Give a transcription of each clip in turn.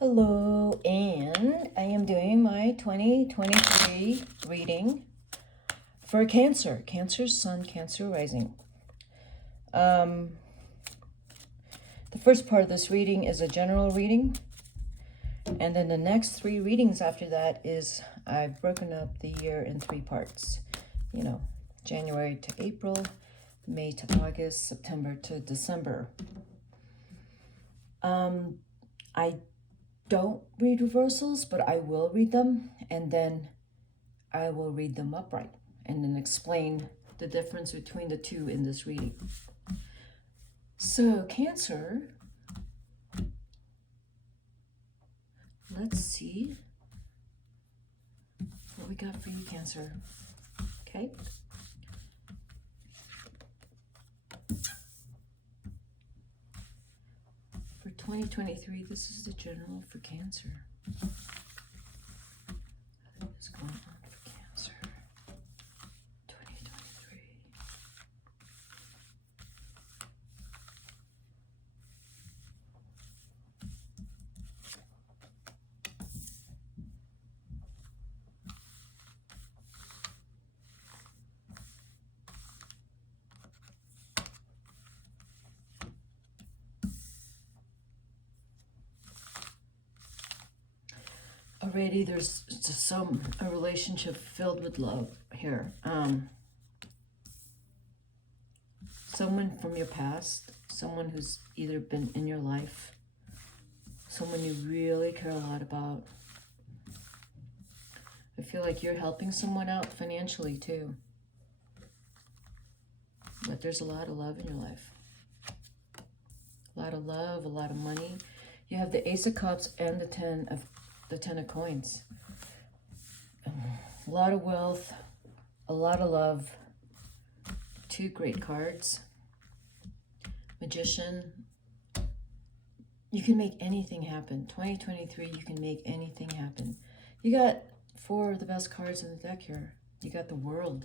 Hello, and I am doing my 2023 reading for Cancer. Cancer Sun, Cancer Rising. The first part of this reading is a general reading, and then the next three readings after that is I've broken up the year in three parts. You know, January to April, May to August, September to December. I don't read reversals, but I will read them, and then I will read them upright and then explain the difference between the two in this reading. So Cancer, let's see what we got for you, Cancer. Okay. For 2023, this is the general for Cancer. What's going on for Cancer? 2023. Already there's a relationship filled with love here. Someone from your past, someone who's either been in your life, someone you really care a lot about. I feel like you're helping someone out financially too. But there's a lot of love in your life. A lot of love, a lot of money. You have the Ace of Cups and the Ten of Coins. A lot of wealth, a lot of love. Two great cards. Magician. You can make anything happen. 2023, you can make anything happen. You got four of the best cards in the deck here. You got the World.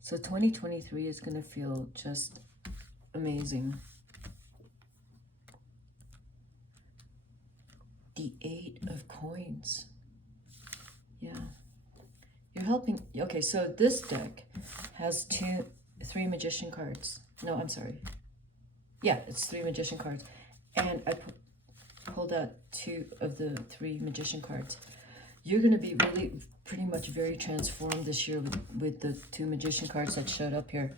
So 2023 is going to feel just amazing. The Eight of Coins. Yeah. You're helping. Okay, so this deck has three Magician cards. No, I'm sorry. Yeah, it's three Magician cards. And I pulled out two of the three Magician cards. You're going to be really, pretty much very transformed this year with the two Magician cards that showed up here.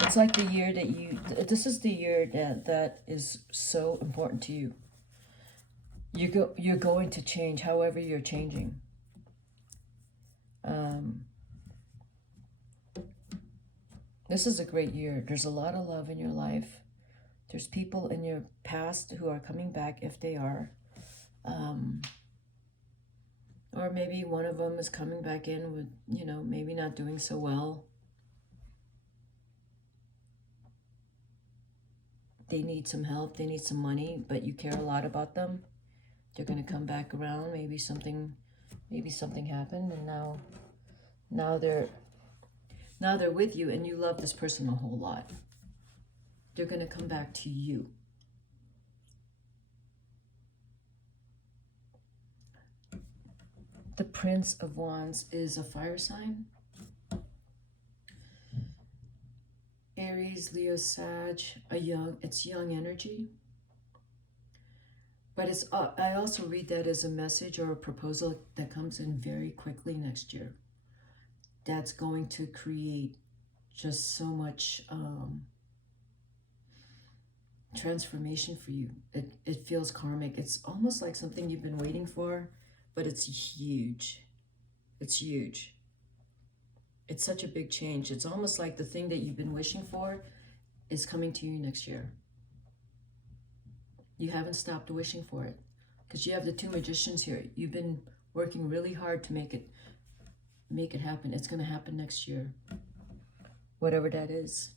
It's like the year that this is the year that is so important to you. You're going to change however you're changing. This is a great year. There's a lot of love in your life. There's people in your past who are coming back if they are. Or maybe one of them is coming back in with, maybe not doing so well. They need some help. They need some money, but you care a lot about them. They're going to come back around. Maybe something happened, and now they're with you, and you love this person a whole lot. They're going to come back to you. The Prince of Wands is a fire sign. Aries, Leo, Sag, it's young energy. But I also read that as a message or a proposal that comes in very quickly next year. That's going to create just so much transformation for you. It feels karmic. It's almost like something you've been waiting for, but it's huge. It's huge. It's such a big change. It's almost like the thing that you've been wishing for is coming to you next year. You haven't stopped wishing for it because you have the two Magicians here. You've been working really hard to make it happen. It's going to happen next year, whatever that is.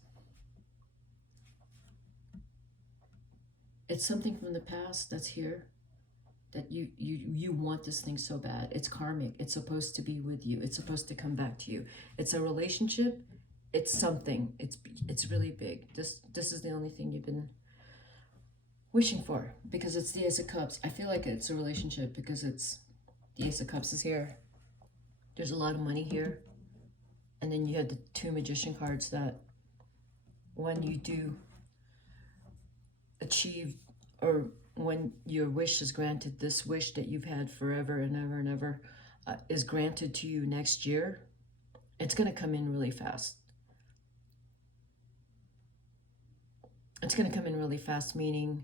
It's something from the past that's here, that you want this thing so bad. It's karmic. It's supposed to be with you. It's supposed to come back to you. It's a relationship. It's something. It's really big. This is the only thing you've been wishing for, because it's the Ace of Cups. I feel like it's a relationship because it's the Ace of Cups is here. There's a lot of money here. And then you have the 2 Magician cards that when you do achieve, or when your wish is granted, this wish that you've had forever and ever and ever is granted to you next year, it's going to come in really fast. It's going to come in really fast, meaning,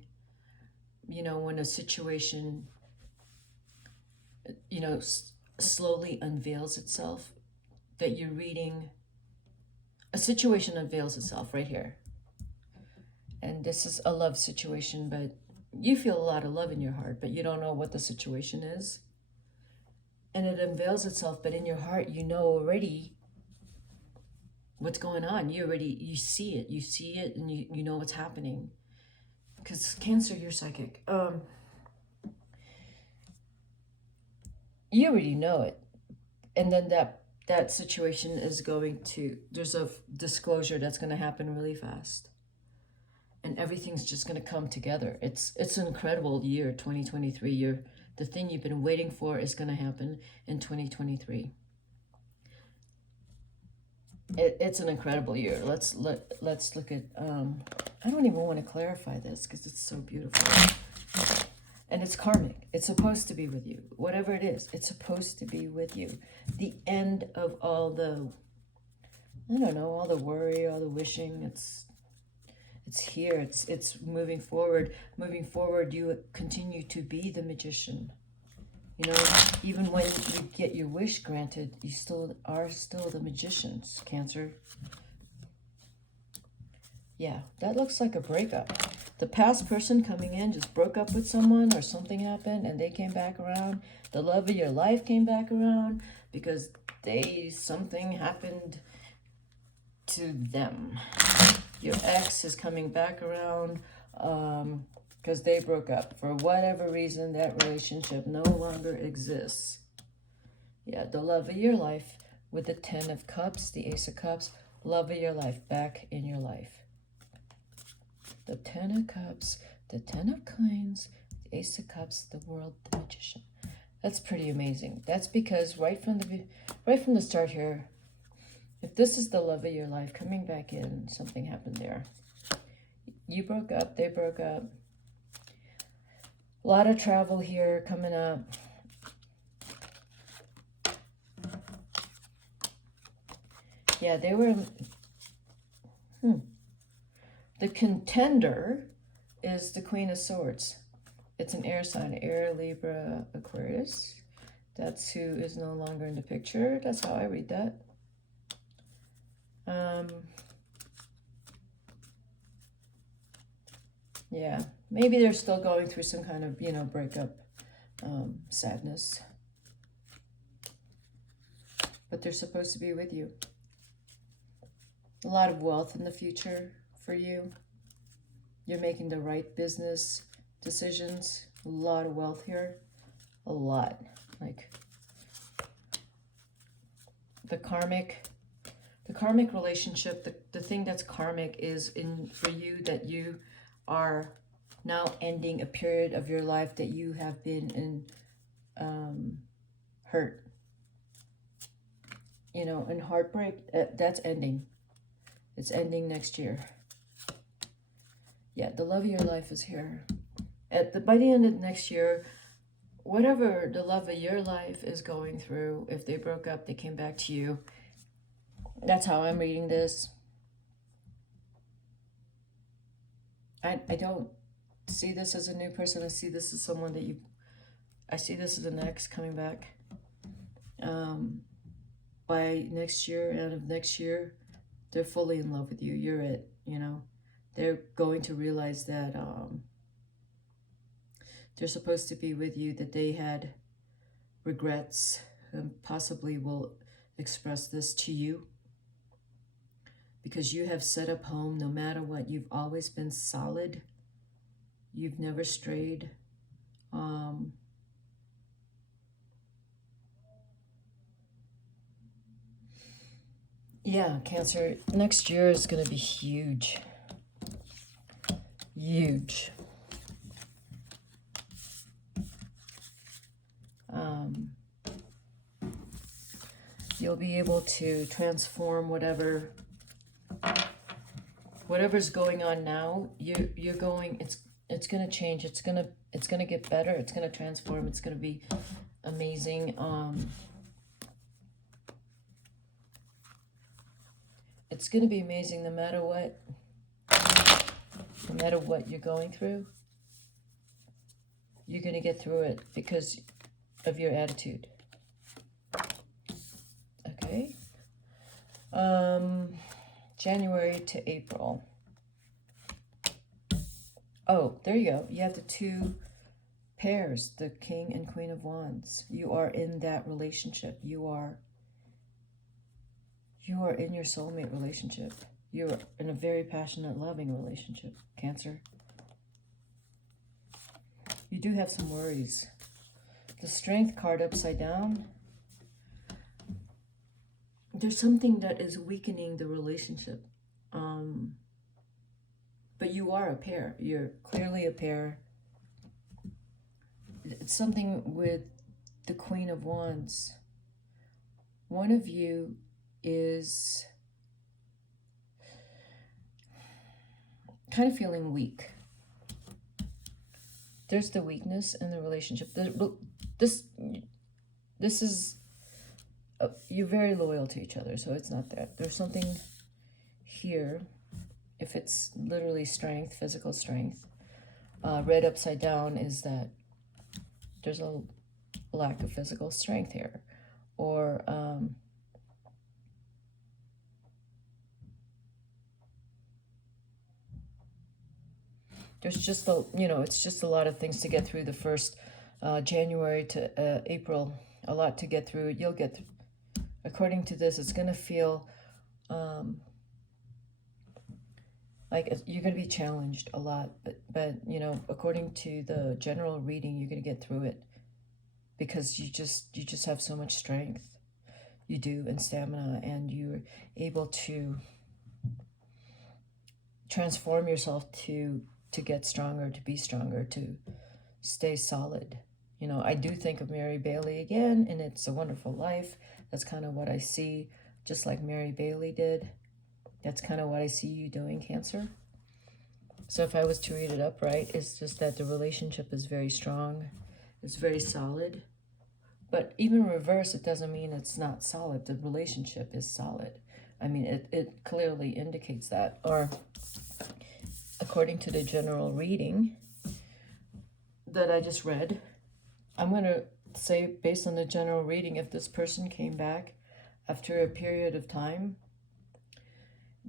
you know, when a situation, you know, slowly unveils itself, that you're reading, a situation unveils itself right here. And this is a love situation, but you feel a lot of love in your heart, but you don't know what the situation is. And it unveils itself, but in your heart, you know already what's going on. You see it, and you know what's happening. Because Cancer, you're psychic. You already know it. And then that situation is going to, there's a disclosure that's going to happen really fast. And everything's just going to come together. It's an incredible year, 2023. The thing you've been waiting for is going to happen in 2023. It's an incredible year. Let's look at, I don't even want to clarify this because it's so beautiful. And it's karmic. It's supposed to be with you. Whatever it is, it's supposed to be with you. The end of all the, I don't know, all the worry, all the wishing, it's here. It's moving forward. Moving forward, you continue to be the magician. You know, even when you get your wish granted, you still are the magicians, Cancer. Yeah, that looks like a breakup. The past person coming in just broke up with someone, or something happened and they came back around. The love of your life came back around because something happened to them. Your ex is coming back around because they broke up. For whatever reason, that relationship no longer exists. Yeah, the love of your life with the 10 of Cups, the Ace of Cups, love of your life back in your life. The 10 of Cups, the 10 of Coins, the Ace of Cups, the World, the Magician. That's pretty amazing. That's because right from the start here, if this is the love of your life coming back in, something happened there. You broke up, they broke up. A lot of travel here coming up. Yeah, they were... The contender is the Queen of Swords. It's an air sign, Air, Libra, Aquarius. That's who is no longer in the picture. That's how I read that. Yeah, maybe they're still going through some kind of, you know, breakup, sadness. But they're supposed to be with you. A lot of wealth in the future for you. You're making the right business decisions. A lot of wealth here. A lot. Like the karmic relationship, the thing that's karmic is for you that you are now ending a period of your life that you have been in hurt. You know, and heartbreak, that's ending. It's ending next year. Yeah, the love of your life is here. By the end of next year, whatever the love of your life is going through, if they broke up, they came back to you. That's how I'm reading this. I don't see this as a new person. I see this as someone that I see this as an ex coming back. By next year, end of next year, they're fully in love with you. You're it, you know. They're going to realize that they're supposed to be with you, that they had regrets, and possibly will express this to you. Because you have set up home no matter what. You've always been solid. You've never strayed. Yeah, Cancer, next year is going to be huge. Huge. You'll be able to transform whatever's going on now. You're going. It's gonna change. It's gonna get better. It's gonna transform. It's gonna be amazing. It's gonna be amazing no matter what. No matter what you're going through, you're gonna get through it because of your attitude. Okay. January to April. Oh, there you go. You have the two pairs, the King and Queen of Wands. You are in that relationship. You are in your soulmate relationship. You're in a very passionate, loving relationship, Cancer. You do have some worries. The Strength card upside down. There's something that is weakening the relationship. But you are a pair. You're clearly a pair. It's something with the Queen of Wands. One of you is kind of feeling weak. There's the weakness in the relationship. This is, you're very loyal to each other, so it's not that. There's something here, if it's literally strength, physical strength. Red upside down is that there's a lack of physical strength here. Or there's just it's just a lot of things to get through the first January to April. A lot to get through. You'll get through. According to this, it's going to feel like you're going to be challenged a lot. But according to the general reading, you're going to get through it because you just have so much strength. You do, and stamina, and you're able to transform yourself to get stronger, to be stronger, to stay solid. I do think of Mary Bailey again, and It's a Wonderful Life. That's kind of what I see, just like Mary Bailey did. That's kind of what I see you doing, Cancer. So if I was to read it upright, it's just that the relationship is very strong. It's very solid. But even reverse, it doesn't mean it's not solid. The relationship is solid. I mean, it clearly indicates that. Or according to the general reading that I just read, I'm going to say, based on the general reading, if this person came back after a period of time,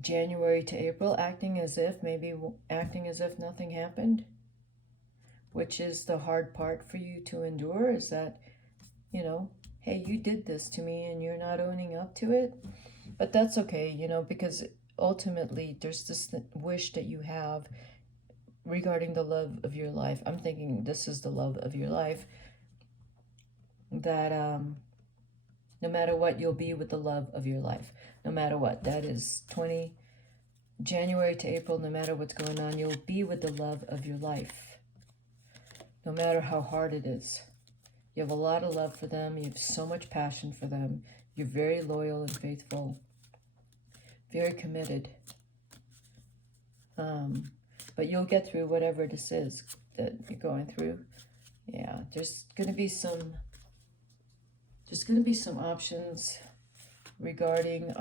January to April, acting as if nothing happened, which is the hard part for you to endure, is that, hey, you did this to me and you're not owning up to it. But that's okay, because ultimately there's this wish that you have regarding the love of your life. I'm thinking this is the love of your life, that no matter what, you'll be with the love of your life. No matter what. That is January to April, no matter what's going on, you'll be with the love of your life. No matter how hard it is. You have a lot of love for them. You have so much passion for them. You're very loyal and faithful. Very committed. But you'll get through whatever this is that you're going through. Yeah, there's going to be some options regarding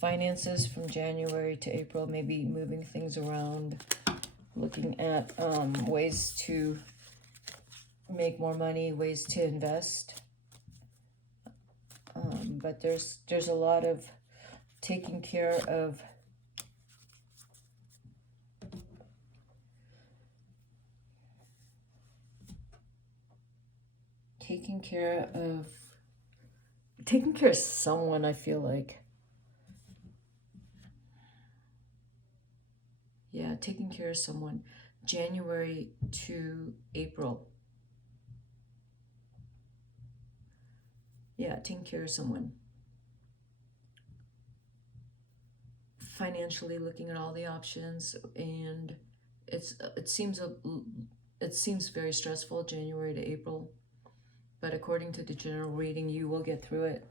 finances from January to April, maybe moving things around, looking at ways to make more money, ways to invest. But there's a lot of taking care of someone, I feel like. Yeah, taking care of someone. January to April. Yeah, taking care of someone. Financially looking at all the options, and it seems very stressful, January to April. but according to the general reading, you will get through it.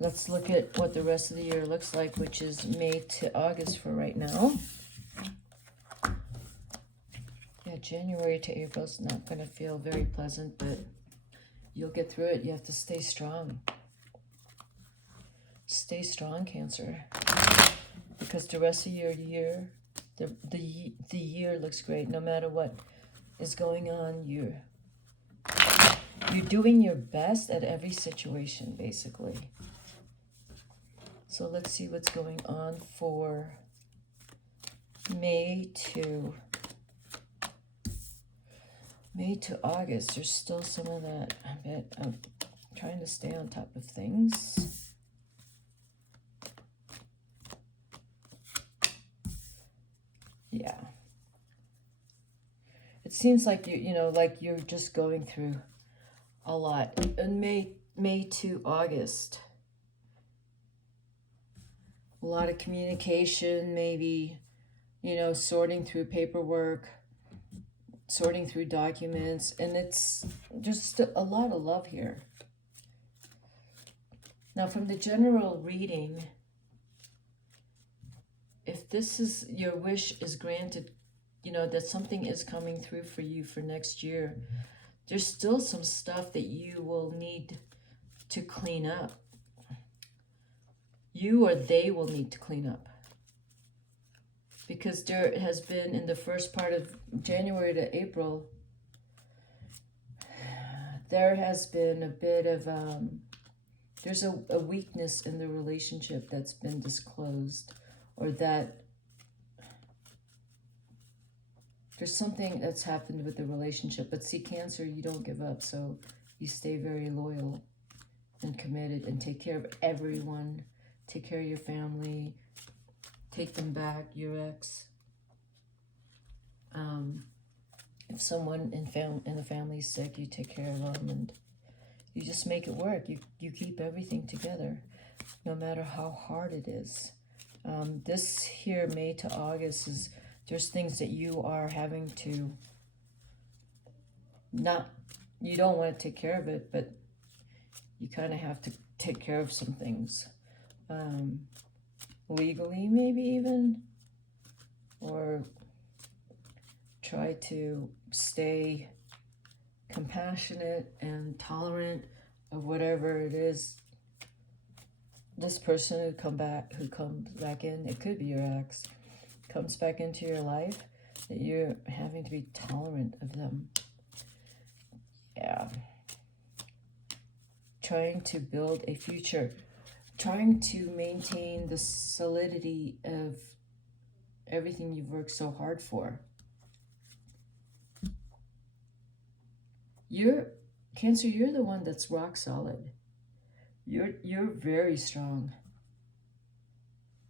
Let's look at what the rest of the year looks like, which is May to August for right now. Yeah, January to April is not going to feel very pleasant, but you'll get through it. You have to stay strong. Stay strong, Cancer. Because the rest of your year, the year looks great. No matter what is going on, you're doing your best at every situation, basically. So let's see what's going on for May to August. There's still some of that. I'm trying to stay on top of things. Yeah. It seems like like you're just going through a lot. In May to August, a lot of communication, maybe, sorting through paperwork, sorting through documents, and it's just a lot of love here. Now, from the general reading, if this is your wish is granted, that something is coming through for you for next year, there's still some stuff that you will need to clean up. You or they will need to clean up. Because there has been, in the first part of January to April, there has been a bit of, there's a weakness in the relationship that's been disclosed, or that there's something that's happened with the relationship. But see, Cancer, you don't give up, so you stay very loyal and committed and take care of everyone. Take care of your family. Take them back, your ex. If someone in the family is sick, you take care of them, and you just make it work. You keep everything together, no matter how hard it is. This here, May to August, is there's things that you are having to you don't want to take care of it, but you kind of have to take care of some things. Legally, maybe even, or try to stay compassionate and tolerant of whatever it is. This person who comes back in, it could be your ex, comes back into your life, that you're having to be tolerant of them. Yeah. Trying to build a future. Trying to maintain the solidity of everything you've worked so hard for. Cancer, you're the one that's rock solid. You're very strong.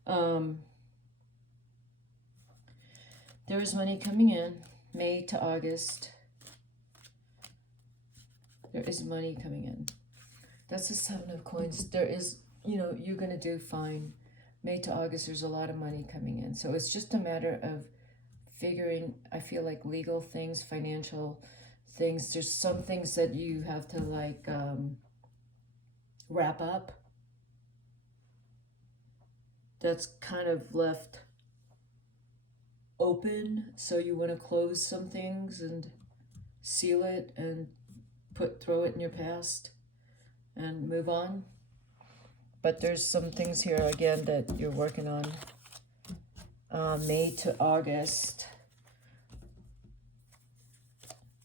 There is money coming in, May to August. There is money coming in. That's the 7 of coins. There is, you're going to do fine. May to August, there's a lot of money coming in. So it's just a matter of figuring, I feel like, legal things, financial things. There's some things that you have to, wrap up. That's kind of left open. So you want to close some things and seal it and throw it in your past and move on. But there's some things here, again, that you're working on. May to August.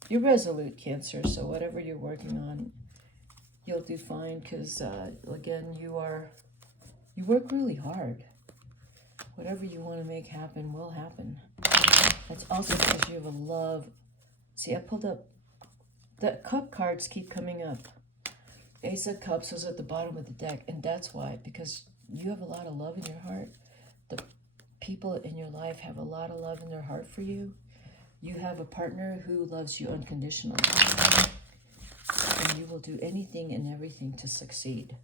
You're resolute, Cancer, so whatever you're working on, you'll do fine, because, again, you work really hard. Whatever you want to make happen will happen. That's also because you have a love. See, I pulled up, the cup cards keep coming up. Ace of Cups was at the bottom of the deck, and that's why, because you have a lot of love in your heart. The people in your life have a lot of love in their heart for you. You have a partner who loves you unconditionally, and you will do anything and everything to succeed.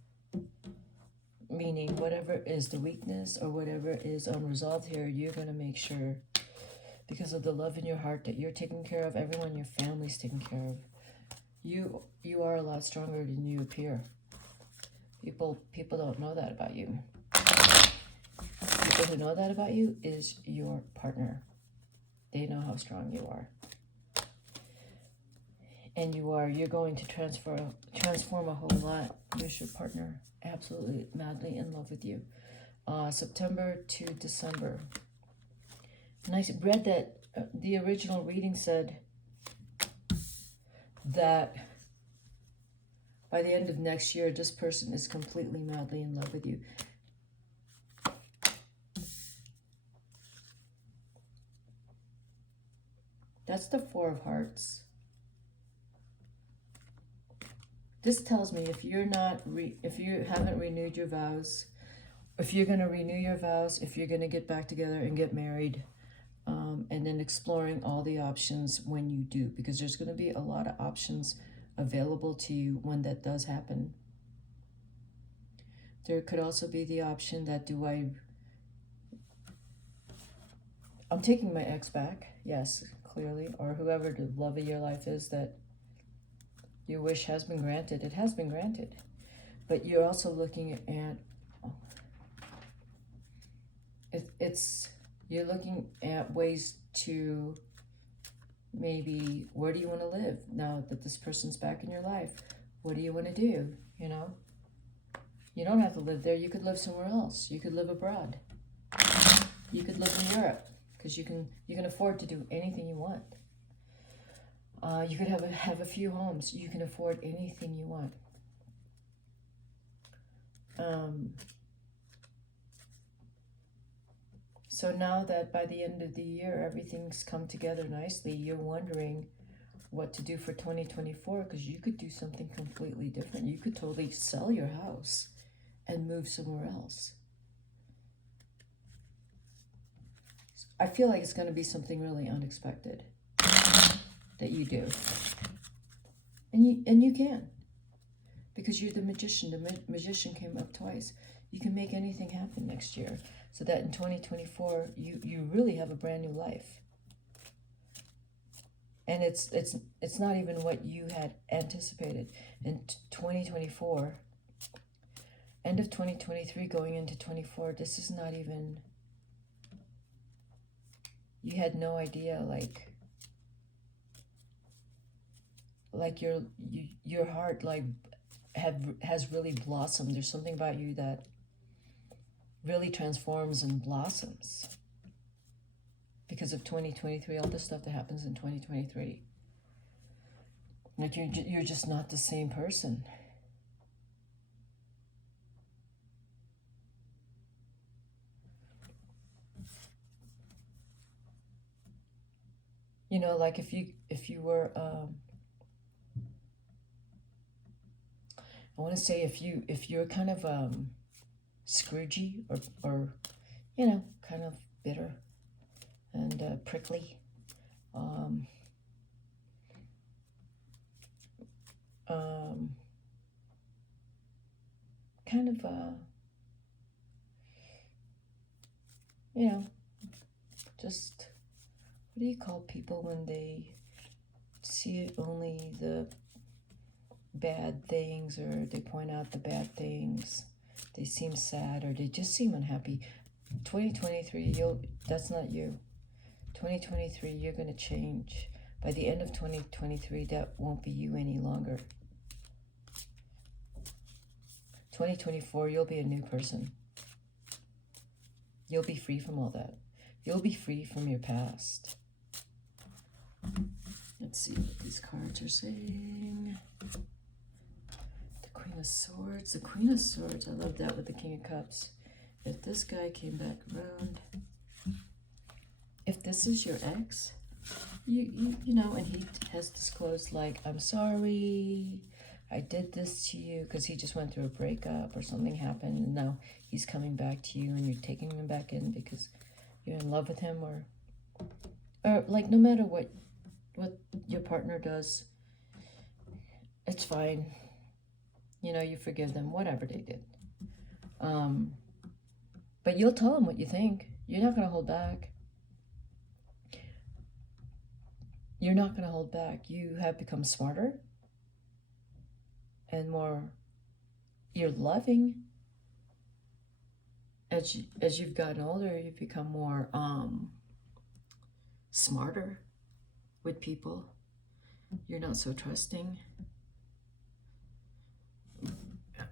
Meaning, whatever is the weakness or whatever is unresolved here, you're going to make sure, because of the love in your heart, that you're taking care of everyone your family's taken care of. You are a lot stronger than you appear. People don't know that about you. People who know that about you is your partner. They know how strong you are. And you're going to transform a whole lot with your partner. Absolutely madly in love with you. September to December. And I read that the original reading said that by the end of next year, this person is completely madly in love with you. That's the Four of Hearts. This tells me if you haven't renewed your vows, if you're going to renew your vows, if you're going to get back together and get married, and then exploring all the options when you do, because there's going to be a lot of options available to you when that does happen. There could also be the option that I'm taking my ex back, yes, clearly, or whoever the love of your life is that your wish has been granted. It has been granted. But you're also looking at, you're looking at ways to maybe, where do you want to live now that this person's back in your life? What do you want to do, you know? You don't have to live there. You could live somewhere else. You could live abroad. You could live in Europe, because you can afford to do anything you want. You could have a few homes. You can afford anything you want. So now that by the end of the year, everything's come together nicely, you're wondering what to do for 2024, because you could do something completely different. You could totally sell your house and move somewhere else. I feel like it's going to be something really unexpected that you do. And you can. Because you're the magician. The magician came up twice. You can make anything happen next year. So that in 2024, you really have a brand new life. And it's not even what you had anticipated. In 2024, end of 2023 going into 24, this is not even, you had no idea, like your heart has really blossomed. There's something about you that really transforms and blossoms because of 2023, all the stuff that happens in 2023. Like you're just not the same person. You know, like if you were I want to say if you're kind of Scroogey or you know, kind of bitter and prickly, kind of you know, just, what do you call people when they see only the bad things, or they point out the bad things? They seem sad, or they just seem unhappy. 2023, that's not you. 2023, you're going to change. By the end of 2023, that won't be you any longer. 2024, you'll be a new person. You'll be free from all that. You'll be free from your past. Let's see what these cards are saying. The Queen of Swords. The Queen of Swords. I love that with the King of Cups. If this guy came back around, if this is your ex, you know, and he has disclosed, like, I'm sorry, I did this to you, because he just went through a breakup or something happened, and now he's coming back to you and you're taking him back in because you're in love with him, or like, no matter what your partner does, it's fine. You know, you forgive them, whatever they did. But you'll tell them what you think. You're not going to hold back. You're not going to hold back. You have become smarter. and more, you're loving. As you've gotten older, you've become more smarter with people. You're not so trusting.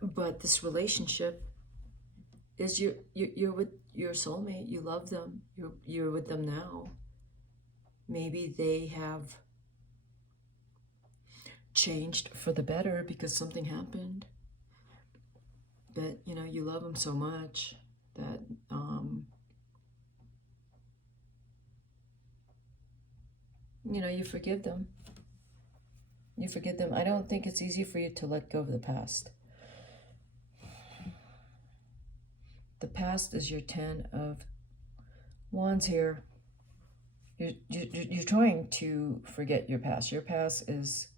But this relationship is you're with your soulmate. You love them. You're with them now. Maybe they have changed for the better because something happened. But you know, you love them so much that you know, you forgive them. You forgive them. I don't think it's easy for you to let go of the past. The past is your 10 of Wands here. You're trying to forget your past. Your past is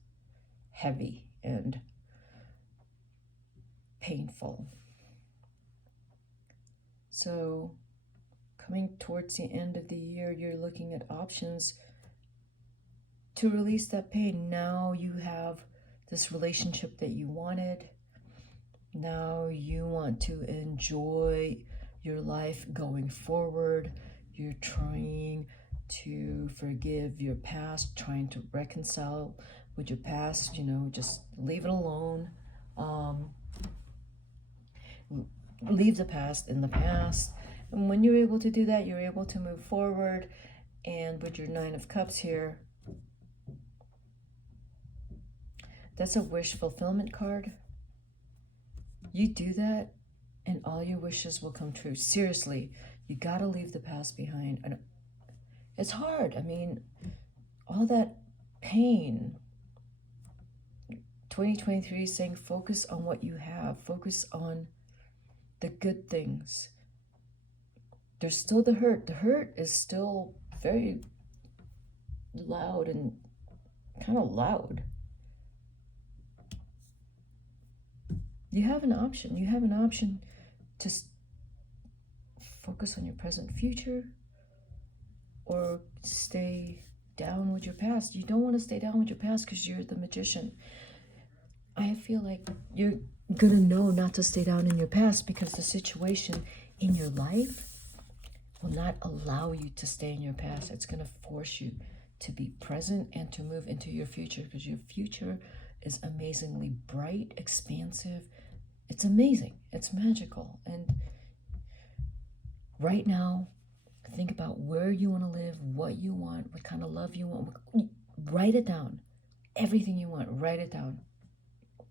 heavy and painful. So coming towards the end of the year, you're looking at options to release that pain. Now you have this relationship that you wanted. Now you want to enjoy your life going forward. You're trying to forgive your past, trying to reconcile with your past, you know, just leave it alone. Leave the past in the past. And when you're able to do that, you're able to move forward. And with your 9 of Cups here, that's a wish fulfillment card. You do that and all your wishes will come true. Seriously, you gotta leave the past behind. And it's hard. I mean, all that pain. 2023 is saying focus on what you have. Focus on the good things. There's still the hurt. The hurt is still very loud and kind of loud. You have an option. You have an option to focus on your present future or stay down with your past. You don't want to stay down with your past because you're the Magician. I feel like you're going to know not to stay down in your past because the situation in your life will not allow you to stay in your past. It's going to force you to be present and to move into your future because your future is amazingly bright, expansive. It's amazing. It's magical. And right now, think about where you want to live, what you want, what kind of love you want. Write it down. Everything you want, write it down.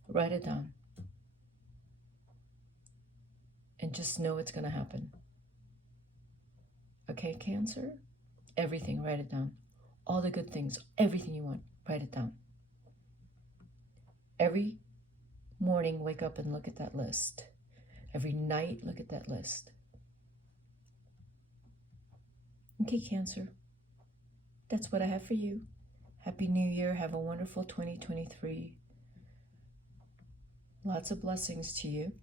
Write it down. And just know it's going to happen. Okay, Cancer? Everything, write it down. All the good things, everything you want, write it down. Every morning, wake up and look at that list. Every night, look at that list. Okay, Cancer. That's what I have for you. Happy New Year. Have a wonderful 2023. Lots of blessings to you.